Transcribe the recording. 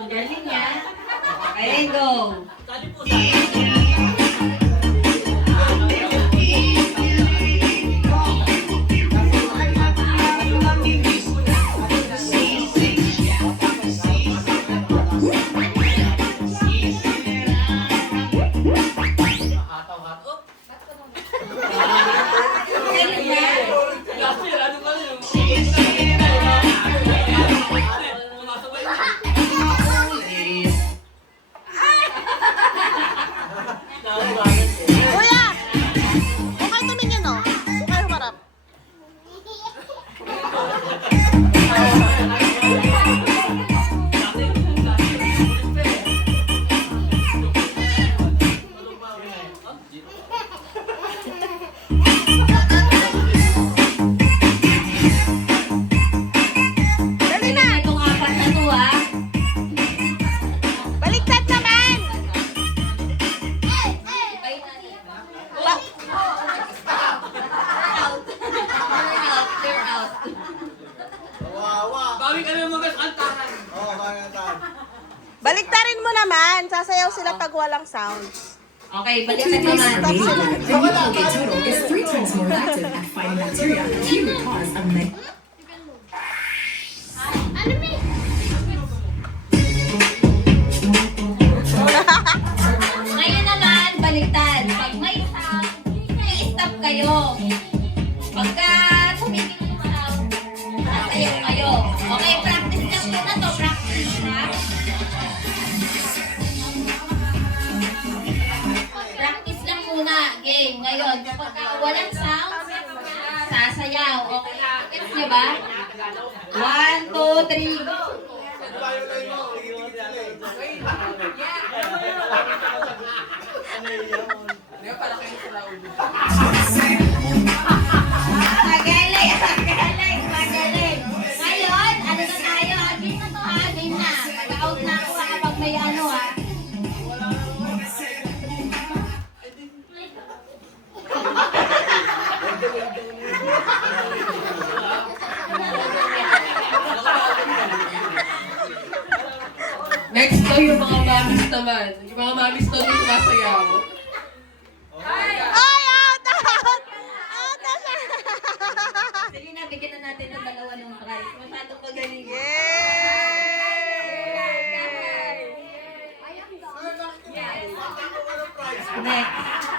Galing niya. Okay, go. Galing niya. Kuya! Huwag kayo tumingin, no? Huwag kayo humarap. Dali na! Itong apat na to, ha? Baliktad naman! Out. Clear out. Bawi ka na mga kantahan. Baliktarin mo naman. Sasayaw sila pag walang sounds. Okay, balikan naman. Stop sila. The Colgate Total is 3 times more active at fighting bacteria, the root cause of Ngayon naman, baliktad. Pag may sound, i-stop kayo. Pagka tumigil yung sound, sasayaw kayo. Okay, practice lang muna to. Practice na. Practice lang muna. Game. Ngayon, kapag walang sound, sasayaw. Okay, gets nyo ba? 1, 2, 3, go! Magaling, magaling, magaling. Ngayon, ano na tayo? Game na to ha, game na. Mag-out na ako ha, pag may ano ha. Next to yung mga mamis naman. Yung mga mamis to yung sumasayaw. Ay, out! Out! Out na siya! Sige na, bigyan na natin ng dalawa ng prize. Masyadong magaling. Yay! Next.